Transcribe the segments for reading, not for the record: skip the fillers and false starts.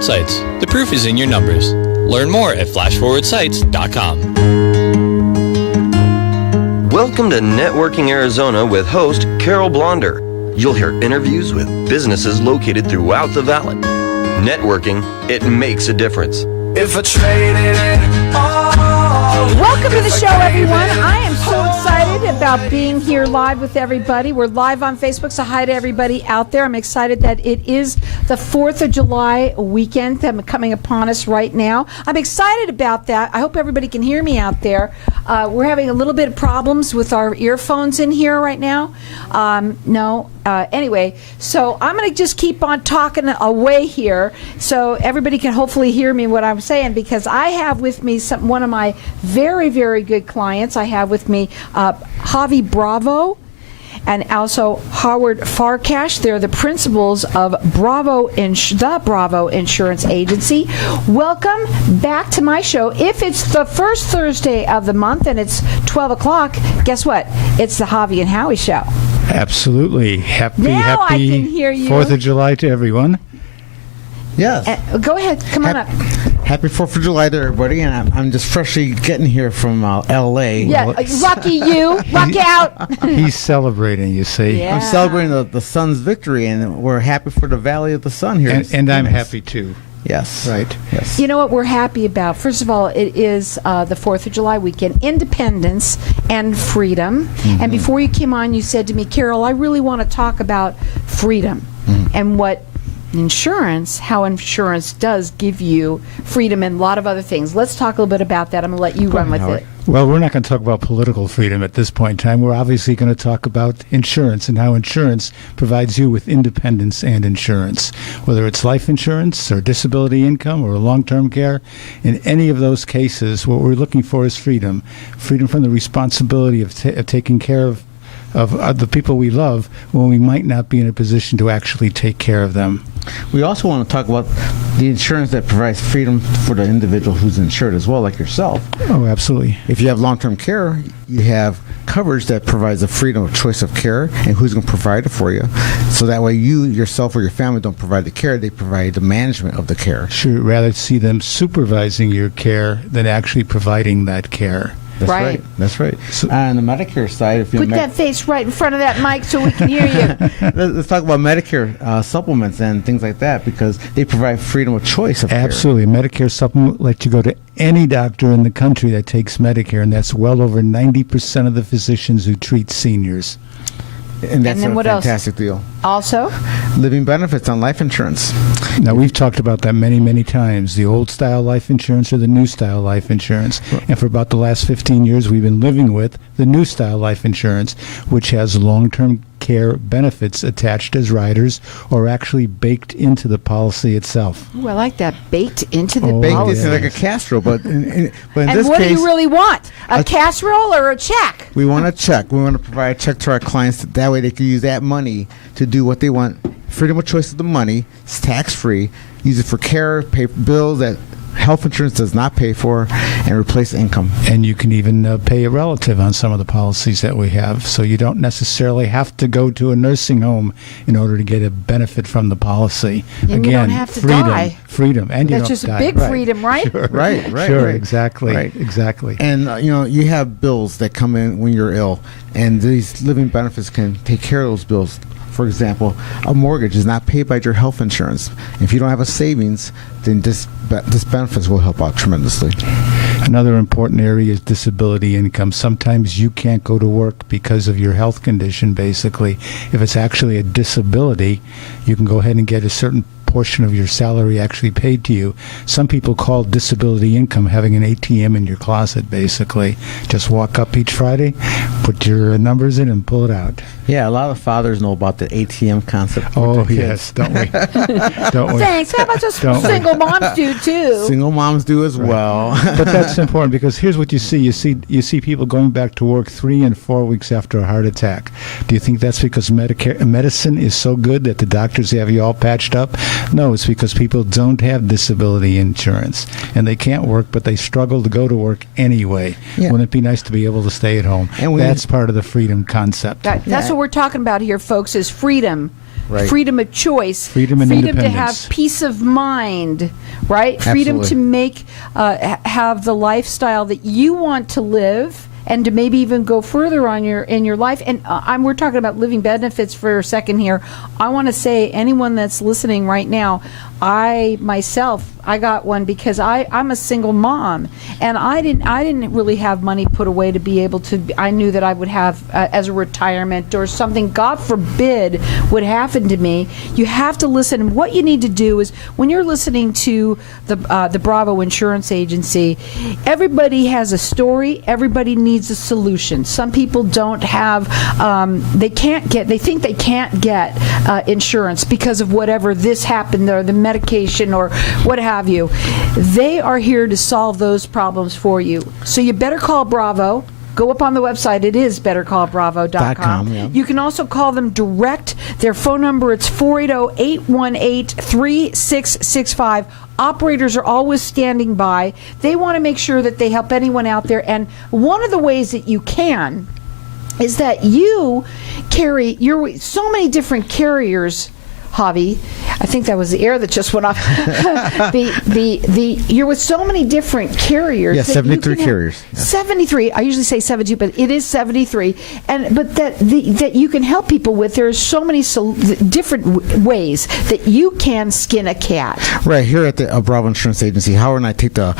Sites. The proof is in your numbers. Learn more at flashforwardsites.com. Welcome to Networking Arizona with host Carol Blonder. You'll hear interviews with businesses located throughout the valley. Networking, it makes a difference. If I traded it all. Welcome to the show, everyone. I am so excited about being here live with everybody. We're live on Facebook, so hi to everybody out there. I'm excited that it is the 4th of July weekend coming upon us right now. I'm excited about that. I hope everybody can hear me out there. We're having a little bit of problems with our earphones in here right now. Anyway, so I'm going to just keep on talking away here so everybody can hopefully hear me what I'm saying, because I have with me one of my very, very good clients. I have with me Havie Bravo and also Howard Farkash. They're the principals of the Bravo Insurance Agency. Welcome back to my show. If it's the first Thursday of the month and it's 12 o'clock, guess what? It's the Havie and Howie Show. Absolutely. Happy I can hear you. 4th of July to everyone. Yes. Go ahead. Come on up. Happy 4th of July to everybody. And I'm just freshly getting here from L.A. Yeah, lucky you. Luck out. He's celebrating, you see. Yeah. I'm celebrating the Sun's victory, and we're happy for the Valley of the Sun here. And I'm happy, too. Yes. Right. Yes. You know what we're happy about? First of all, it is the 4th of July weekend, independence and freedom. Mm-hmm. And before you came on, you said to me, Carol, I really want to talk about freedom and what how insurance does give you freedom and a lot of other things. Let's talk a little bit about that. I'm going to let you run with it. Well, we're not going to talk about political freedom at this point in time. We're obviously going to talk about insurance and how insurance provides you with independence and insurance, whether it's life insurance or disability income or long-term care. In any of those cases, what we're looking for is freedom from the responsibility of taking care of the people we love when we might not be in a position to actually take care of them. We also want to talk about the insurance that provides freedom for the individual who's insured as well, like yourself. Oh, absolutely. If you have long-term care, you have coverage that provides the freedom of choice of care and who's going to provide it for you. So that way you, yourself, or your family don't provide the care, they provide the management of the care. Sure, rather see them supervising your care than actually providing that care. That's right. That's right. So, on the Medicare side, if you put that face right in front of that mic so we can hear you. Let's talk about Medicare supplements and things like that, because they provide freedom of choice of care. Absolutely. Medicare supplement lets you go to any doctor in the country that takes Medicare, and that's well over 90% of the physicians who treat seniors. And that's and a what fantastic else? deal. Also? Living benefits on life insurance. Now, we've talked about that many, many times, the old style life insurance or the new style life insurance. And for about the last 15 years, we've been living with the new style life insurance, which has long-term care benefits attached as riders or actually baked into the policy itself. Oh, I like that. Baked into the Baked policy. into like a casserole, but in and this what case, do you really want? A casserole or a check? We want a check. We want to provide a check to our clients. That way they can use that money to do what they want. Freedom of choice of the money. It's tax-free. Use it for care, pay bills that health insurance does not pay for, and replace income. And you can even pay a relative on some of the policies that we have, so you don't necessarily have to go to a nursing home in order to get a benefit from the policy. And again, you don't have to freedom, die. freedom, and you That's don't just die. big freedom, right? Sure. Right, Sure, right. exactly, Right. exactly. And you have bills that come in when you're ill, and these living benefits can take care of those bills. For example, a mortgage is not paid by your health insurance. If you don't have a savings, then this benefits will help out tremendously. Another important area is disability income. Sometimes you can't go to work because of your health condition, basically. If it's actually a disability, you can go ahead and get a certain portion of your salary actually paid to you. Some people call disability income having an ATM in your closet, basically. Just walk up each Friday, put your numbers in, and pull it out. Yeah, a lot of fathers know about the ATM concept. Oh, yes, don't we? Don't we? Thanks. How about just single moms do, too? Single moms do as well. But that's important, because here's what you see. You see people going back to work 3 and 4 weeks after a heart attack. Do you think that's because medicine is so good that the doctors have you all patched up? No, it's because people don't have disability insurance, and they can't work, but they struggle to go to work anyway. Yeah. Wouldn't it be nice to be able to stay at home? And that's part of the freedom concept. That's what we're talking about here, folks, is freedom Right. freedom of choice, Freedom and to independence. have peace of mind, right? Freedom to Absolutely. make, have the lifestyle that you want to live, and to maybe even go further on in your life. And we're talking about living benefits for a second here. I want to say, anyone that's listening right now, I got one because I'm a single mom, and I didn't really have money put away to be able to. I knew that I would have as a retirement or something, God forbid, would happen to me. You have to listen. What you need to do is, when you're listening to the Bravo Insurance Agency, everybody has a story. Everybody needs a solution. Some people don't have. They think they can't get insurance because of whatever this happened, or the medication, or what have you. They are here to solve those problems for you. So you better call Bravo. Go up on the website. It is bettercallbravo.com. Yeah. You can also call them direct. Their phone number, it's 480-818-3665. Operators are always standing by. They want to make sure that they help anyone out there. And one of the ways that you can is that you carry so many different carriers. Javi, I think that was the air that just went off. You're with so many different carriers. Yeah, that 73 you can carriers. 73. I usually say 72, but it is 73. But that you can help people with. There's so many different ways that you can skin a cat. Right here at the Bravo Insurance Agency, Howard and I take the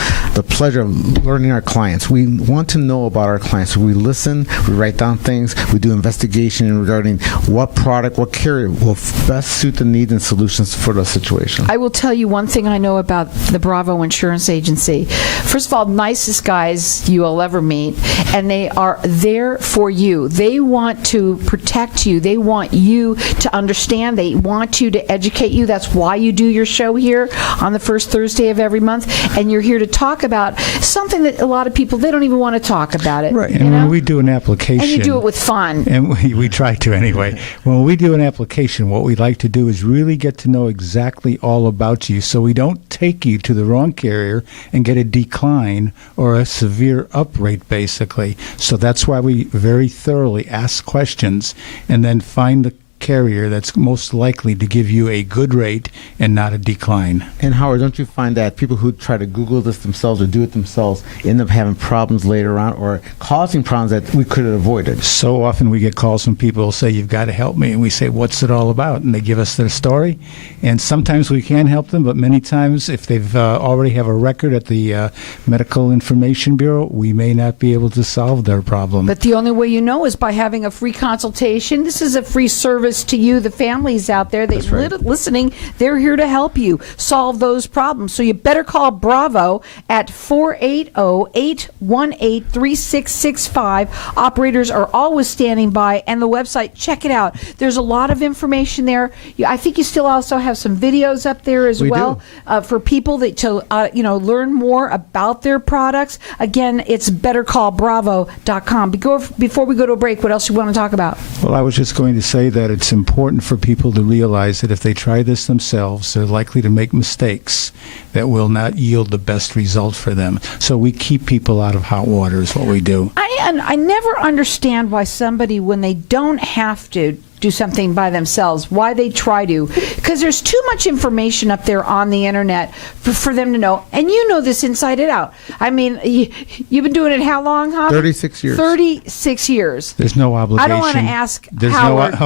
pleasure of learning our clients. We want to know about our clients. So we listen, we write down things, we do investigation regarding what product, what carrier will best suit the needs and solutions for the situation. I will tell you one thing I know about the Bravo Insurance Agency. First of all, nicest guys you will ever meet, and they are there for you. They want to protect you. They want you to understand. They want you to educate you. That's why you do your show here on the first Thursday of every month, and you're here to talk about something that a lot of people, they don't even want to talk about it. Right. You And know? when we do an application, And you do it with fun. and we try to anyway. When we do an application, what we like to do is really get to know exactly all about you, so we don't take you to the wrong carrier and get a decline or a severe uprate, basically. So that's why we very thoroughly ask questions and then find the carrier that's most likely to give you a good rate and not a decline. And Howard, don't you find that people who try to Google this themselves or do it themselves end up having problems later on, or causing problems that we could have avoided? So often we get calls from people who say, "You've got to help me," and we say, "What's it all about?" And they give us their story, and sometimes we can help them, but many times if they've already have a record at the Medical Information Bureau, we may not be able to solve their problem. But the only way you know is by having a free consultation. This is a free service to you, the families out there that listening. They're here to help you solve those problems. So you better call Bravo at 480-818-3665. Operators are always standing by, and the website, check it out. There's a lot of information there. I think you still also have some videos up there as well for people that to learn more about their products. Again, it's bettercallbravo.com. Before we go to a break, what else you want to talk about? Well, I was just going to say that it's important for people to realize that if they try this themselves, they're likely to make mistakes that will not yield the best result for them. So we keep people out of hot water is what we do. I never understand why somebody, when they don't have to do something by themselves, why they try to, because there's too much information up there on the internet for them to know, and you know this inside and out. I mean, you've been doing it how long, Javi? 36 years. 36 years. There's no obligation. I don't want to ask There's Howard.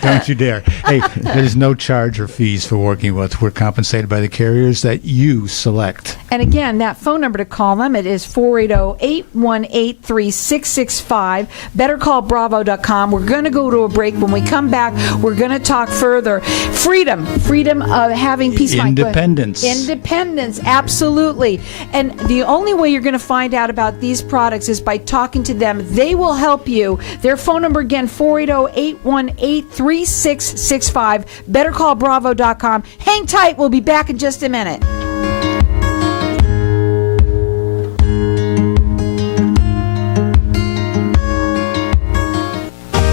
Don't you dare. Hey, there's no charge or fees for working with. We're compensated by the carriers that you select. And again, that phone number to call them, it is 480-818-3665, bettercallbravo.com. We're going to go to a break. When we come back, we're going to talk further. Freedom of having peace of mind. Independence, absolutely. And the only way you're going to find out about these products is by talking to them. They will help you. Their phone number again, 480-818-3665, bettercallbravo.com. Hang tight. We'll be back in just a minute.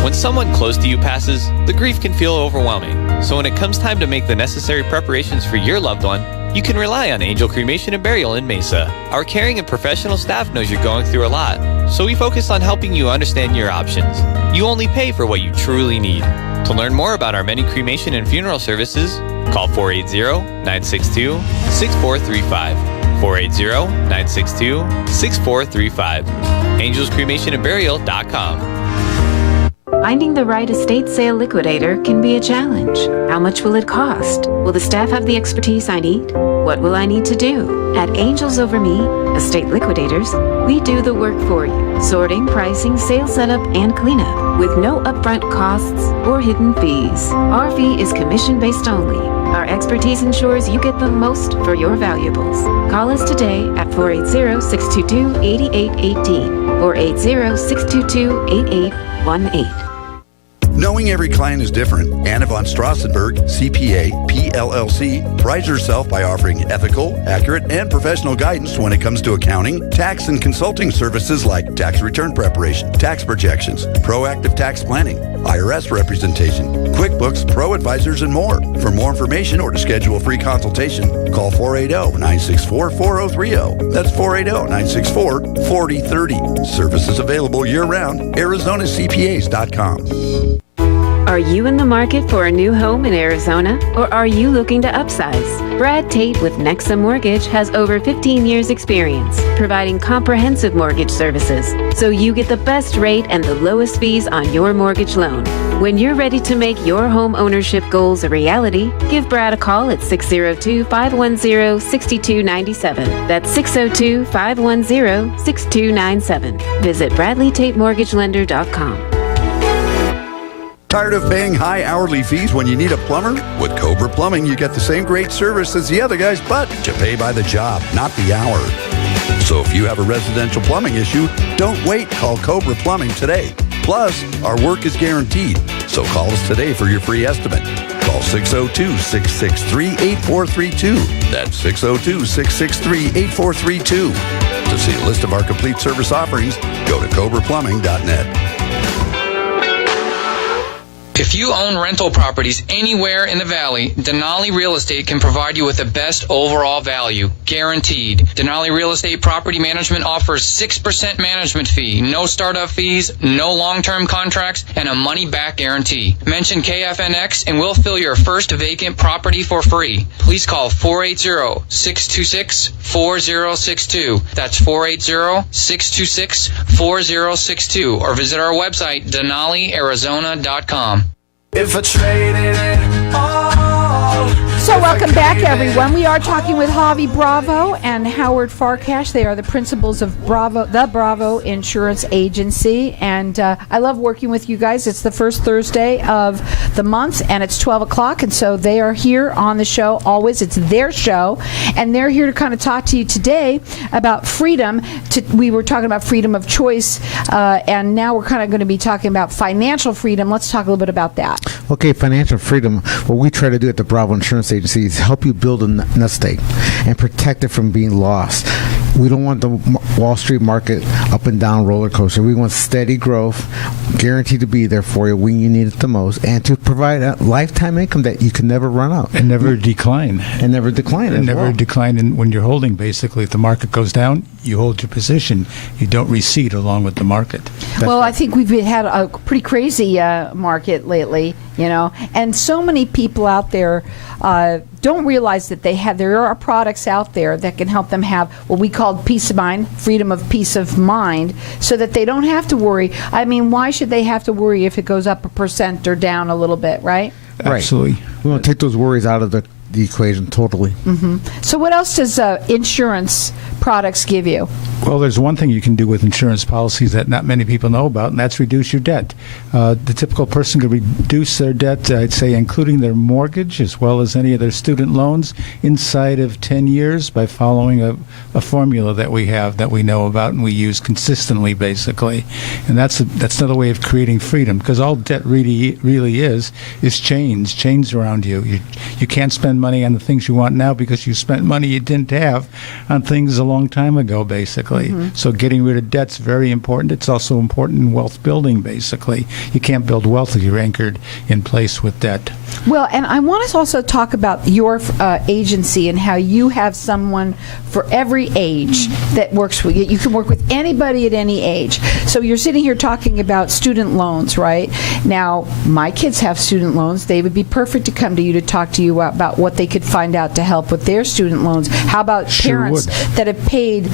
When someone close to you passes, the grief can feel overwhelming. So when it comes time to make the necessary preparations for your loved one, you can rely on Angel Cremation and Burial in Mesa. Our caring and professional staff knows you're going through a lot, so we focus on helping you understand your options. You only pay for what you truly need. To learn more about our many cremation and funeral services, call 480-962-6435. 480-962-6435. AngelsCremationandBurial.com. Finding the right estate sale liquidator can be a challenge. How much will it cost? Will the staff have the expertise I need? What will I need to do? At Angels Over Me, Estate Liquidators, we do the work for you. Sorting, pricing, sale setup, and cleanup with no upfront costs or hidden fees. Our fee is commission-based only. Our expertise ensures you get the most for your valuables. Call us today at 480-622-8818 or 480-622-8818. Knowing every client is different, Anna von Strassenberg, CPA, PLLC, prides herself by offering ethical, accurate, and professional guidance when it comes to accounting, tax, and consulting services like tax return preparation, tax projections, proactive tax planning, IRS representation, QuickBooks, Pro Advisors, and more. For more information or to schedule a free consultation, call 480-964-4030. That's 480-964-4030. Services available year-round. ArizonaCPAs.com. Are you in the market for a new home in Arizona, or are you looking to upsize? Brad Tate with Nexa Mortgage has over 15 years experience providing comprehensive mortgage services, so you get the best rate and the lowest fees on your mortgage loan. When you're ready to make your home ownership goals a reality, give Brad a call at 602-510-6297. That's 602-510-6297. Visit BradleyTateMortgageLender.com. Tired of paying high hourly fees when you need a plumber? With Cobra Plumbing, you get the same great service as the other guys, but you pay by the job, not the hour. So if you have a residential plumbing issue, don't wait. Call Cobra Plumbing today. Plus, our work is guaranteed. So call us today for your free estimate. Call 602-663-8432. That's 602-663-8432. To see a list of our complete service offerings, go to CobraPlumbing.net. If you own rental properties anywhere in the Valley, Denali Real Estate can provide you with the best overall value, guaranteed. Denali Real Estate Property Management offers 6% management fee, no startup fees, no long-term contracts, and a money-back guarantee. Mention KFNX and we'll fill your first vacant property for free. Please call 480-626-4062. That's 480-626-4062, or visit our website, DenaliArizona.com. If I traded it all. So welcome back, everyone. We are talking with Javi Bravo and Howard Farkash. They are the principals of the Bravo Insurance Agency. And I love working with you guys. It's the first Thursday of the month, and it's 12 o'clock. And so they are here on the show always. It's their show. And they're here to kind of talk to you today about freedom. We were talking about freedom of choice, and now we're kind of going to be talking about financial freedom. Let's talk a little bit about that. Okay, financial freedom. What we try to do at the Bravo Insurance Agency is help you build a nest egg and protect it from being lost. We don't want the Wall Street market up and down roller coaster. We want steady growth, guaranteed to be there for you when you need it the most, and to provide a lifetime income that you can never run out. And never decline. And never decline. And never decline when you're holding, basically. If the market goes down, you hold your position. You don't recede along with the market. Well, I think we've had a pretty crazy market lately, and so many people out there don't realize that there are products out there that can help them have what we call peace of mind, freedom of peace of mind, so that they don't have to worry. I mean, why should they have to worry if it goes up 1% or down a little bit, right? Absolutely. We want to take those worries out of the equation totally. Mm-hmm. So what else does insurance products give you? Well, there's one thing you can do with insurance policies that not many people know about, and that's reduce your debt. The typical person could reduce their debt, I'd say, including their mortgage as well as any of their student loans, inside of 10 years by following a formula that we have that we know about and we use consistently, basically. And that's another way of creating freedom, because all debt really is chains around you. You can't spend money on the things you want now because you spent money you didn't have on things a long time ago, basically. So getting rid of debt's very important. It's also important in wealth building, basically. You can't build wealth if you're anchored in place with debt. Well, and I want us also talk about your agency and how you have someone for every age that works with you. You can work with anybody at any age. So you're sitting here talking about student loans, right? Now, my kids have student loans. They would be perfect to come to you to talk to you about what they could find out to help with their student loans. How about parents that have paid,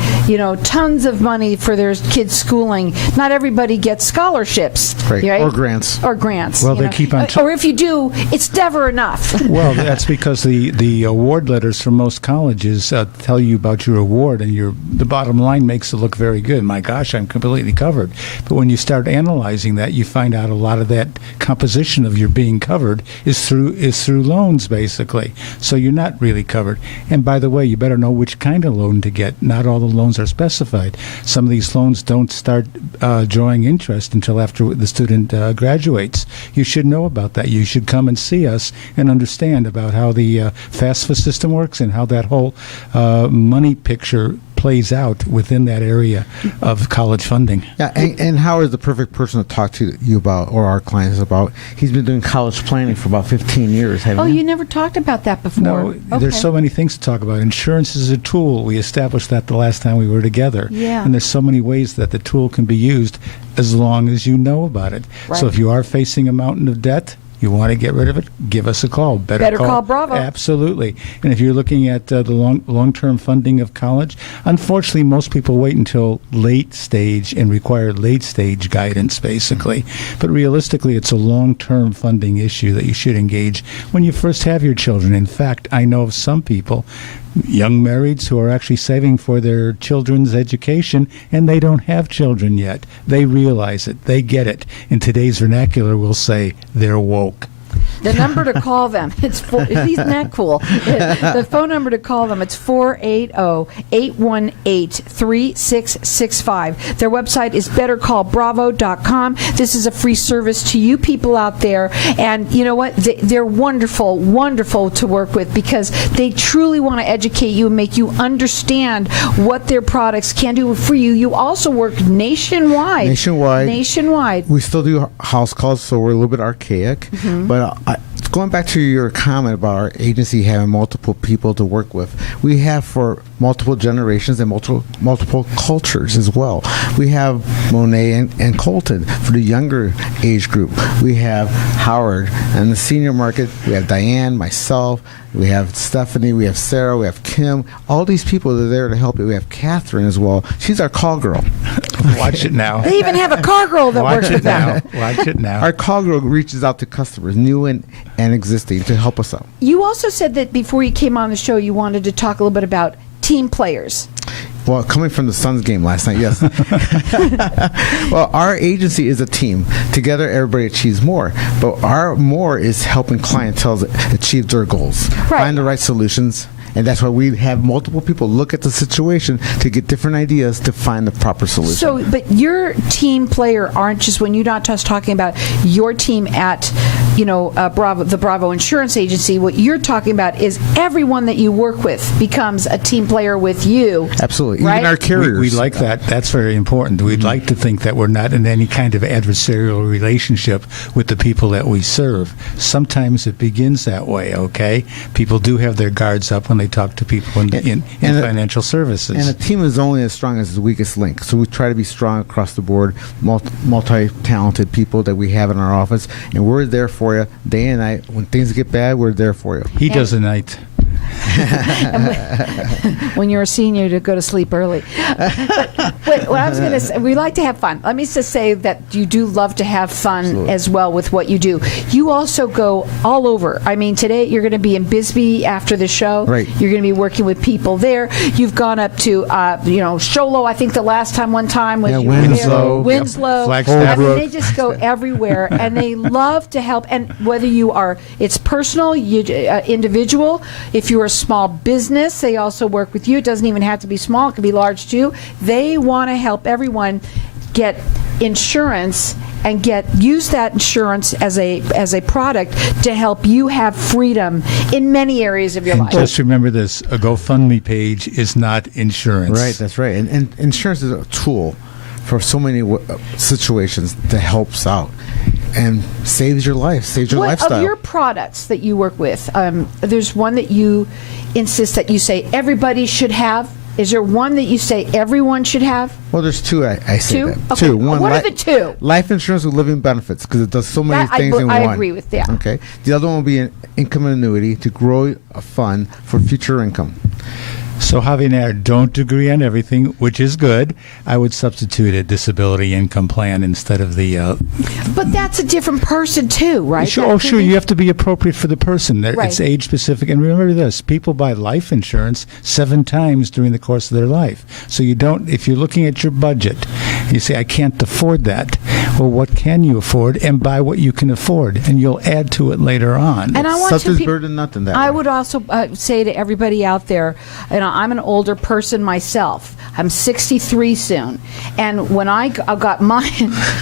tons of money for their kids' schooling? Not everybody gets scholarships, right? Or grants. Well, they keep on. Or if you do, it's never enough. Well, that's because the award letters from most colleges tell you about your award, and the bottom line makes it look very good. My gosh, I'm completely covered. But when you start analyzing that, you find out a lot of that composition of your being covered is through loans, basically. So you're not really covered. And by the way, you better know which kind of loan to get. Not all the loans are specified. Some of these loans don't start drawing interest until after the student graduates. You should know about that. You should come and see us and understand about how the FAFSA system works and how that whole money picture plays out within that area of college funding. Yeah, and Howard's the perfect person to talk to you about, or our clients about. He's been doing college planning for about 15 years, haven't you? You never talked about that before. No, there's so many things to talk about. Insurance is a tool. We established that the last time we were together. Yeah. And there's so many ways that the tool can be used as long as you know about it. Right. So if you are facing a mountain of debt, you want to get rid of it, give us a call. Better call Bravo. Absolutely. And if you're looking at the long-term funding of college, unfortunately, most people wait until late stage and require late-stage guidance, basically. But realistically, it's a long-term funding issue that you should engage when you first have your children. In fact, I know of some people, young marrieds, who are actually saving for their children's education, and they don't have children yet. They realize it. They get it. In today's vernacular, we'll say they're woke. The number to call them, isn't that cool? The phone number to call them, it's 480-818-3665. Their website is bettercallbravo.com. This is a free service to you people out there. And you know what? They're wonderful, wonderful to work with because they truly want to educate you and make you understand what their products can do for you. You also work nationwide. Nationwide. We still do house calls, so we're a little bit archaic. But going back to your comment about our agency having multiple people to work with, we have for multiple generations and multiple cultures as well. We have Monet and Colton for the younger age group. We have Howard and the senior market. We have Diane, myself. We have Stephanie, we have Sarah, we have Kim. All these people are there to help you. We have Catherine as well. She's our call girl. Watch it now. They even have a car girl that works with them. Watch it now. Our call girl reaches out to customers, new and existing, to help us out. You also said that before you came on the show, you wanted to talk a little bit about team players. Well, coming from the Suns game last night, yes. Well, our agency is a team. Together, everybody achieves more. But our more is helping clientele achieve their goals, find the right solutions. And that's why we have multiple people look at the situation to get different ideas to find the proper solution. So, but your team player aren't just when you're not just talking about your team at, Bravo, the Bravo Insurance Agency. What you're talking about is everyone that you work with becomes a team player with you. Absolutely. Right? Even our carriers. We like that. That's very important. We'd like to think that we're not in any kind of adversarial relationship with the people that we serve. Sometimes it begins that way, okay? People do have their guards up when they talk to people in financial services. And a team is only as strong as the weakest link. So we try to be strong across the board, multi-talented people that we have in our office, and we're there for you day and night. When things get bad, we're there for you. He does a night. When you're a senior, to go to sleep early. But what I was going to say, we like to have fun. Let me just say that you do love to have fun as well with what you do. You also go all over. I mean, today you're going to be in Bisbee after the show. Right. You're going to be working with people there. You've gone up to, Sholo. I think the last one time was Winslow. Winslow. Flagstaff. I mean, they just go everywhere, and they love to help. And whether it's personal, individual. If you're a small business, they also work with you. It doesn't even have to be small. It can be large, too. They want to help everyone get insurance and use that insurance as a product to help you have freedom in many areas of your And life. just remember this, a GoFundMe page is not insurance. Right, that's right. And insurance is a tool for so many situations that helps out and saves your life, saves your lifestyle. Of your products that you work with, there's one that you insist that you say everybody should have. Is there one that you say everyone should have? Well, there's two. I say Two? that. Okay. Two. One, What are the two? Life insurance with living benefits, because it does so many That things in I one. agree with that. Okay. The other one will be an income annuity to grow a fund for future income. So Javi and I don't agree on everything, which is good. I would substitute a disability income plan instead of the... But that's a different person too, right? Sure, That sure. could be- You have to be appropriate for the person. Right. It's age specific. And remember this, people buy life insurance 7 times during the course of their life. So you don't, if you're looking at your budget, you say, I can't afford that. Well, what can you afford? And buy what you can afford. And you'll add to it later on. And I want Substance to burden, nothing that I way. would also say to everybody out there, I'm an older person myself. I'm 63 soon, and when I got my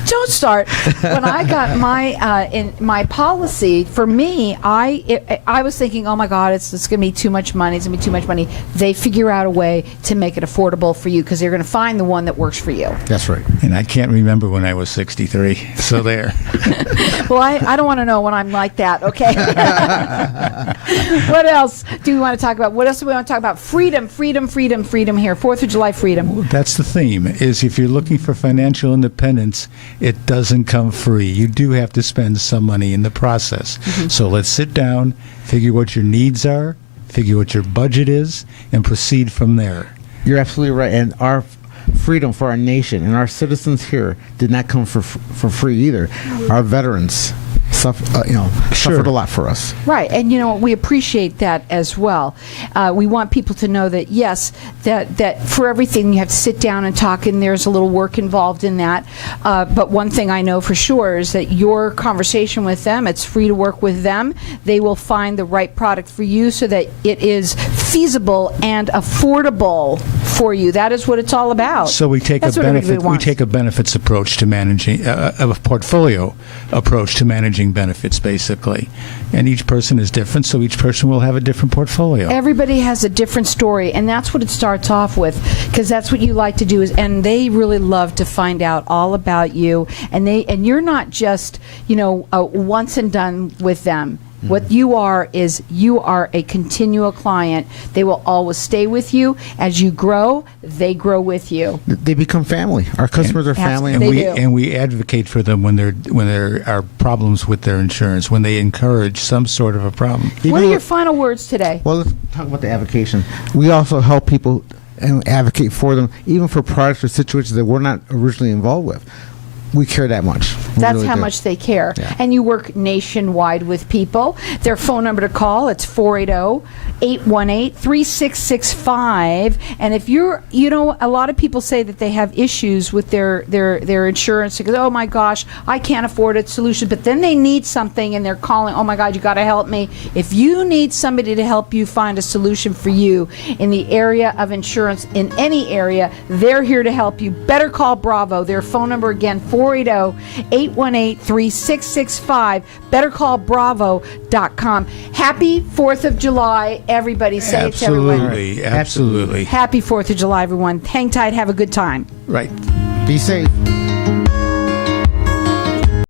don't start. When I got my in my policy, for me, I was thinking, oh my God, it's going to be too much money. It's going to be too much money. They figure out a way to make it affordable for you because they're going to find the one that works for you. That's right. And I can't remember when I was 63. So there. Well, I don't want to know when I'm like that, okay? What else do we want to talk about? What else do we want to talk about? Freedom here. 4th of July freedom. That's the theme, is if you're looking for financial independence, it doesn't come free. You do have to spend some money in the process. Mm-hmm. So let's sit down, figure what your needs are, figure what your budget is, and proceed from there. You're absolutely right. And our freedom for our nation and our citizens here did not come for free either. Our veterans suffered a lot for us. Right, and we appreciate that as well. We want people to know that yes, that for everything you have to sit down and talk, and there's a little work involved in that. But one thing I know for sure is that your conversation with them, it's free to work with them. They will find the right product for you so that it is feasible and affordable for you. That is what it's all about. So we take That's a what everybody benefit. We wants. take a benefits approach to managing a portfolio approach to managing benefits, basically. And each person is different, so each person will have a different portfolio. Everybody has a different story, and that's what it starts off with, because that's what you like to do. And they really love to find out all about you, and you're not just once and done with them. What you are is you are a continual client. They will always stay with you. As you grow, they grow with you. They become family. Our customers are family. And They we do. and we advocate for them when there are problems with their insurance, when they encourage some sort of a problem. What are your final words today? Well, let's talk about the avocation. We also help people and advocate for them, even for products or situations that we're not originally involved with. We care that much. We That's really how do. much they care. Yeah. And you work nationwide with people. Their phone number to call, it's 480-818-3665. And if you're, a lot of people say that they have issues with their insurance. They go, oh my gosh, I can't afford a solution. But then they need something and they're calling, oh my God, you got to help me. If you need somebody to help you find a solution for you in the area of insurance, in any area, they're here to help you. Better call Bravo. Their phone number again, 480-818-3665. BetterCallBravo.com. Happy 4th of July, everybody. Say it to everyone. Absolutely. Happy 4th of July, everyone. Hang tight. Have a good time. Right. Be safe.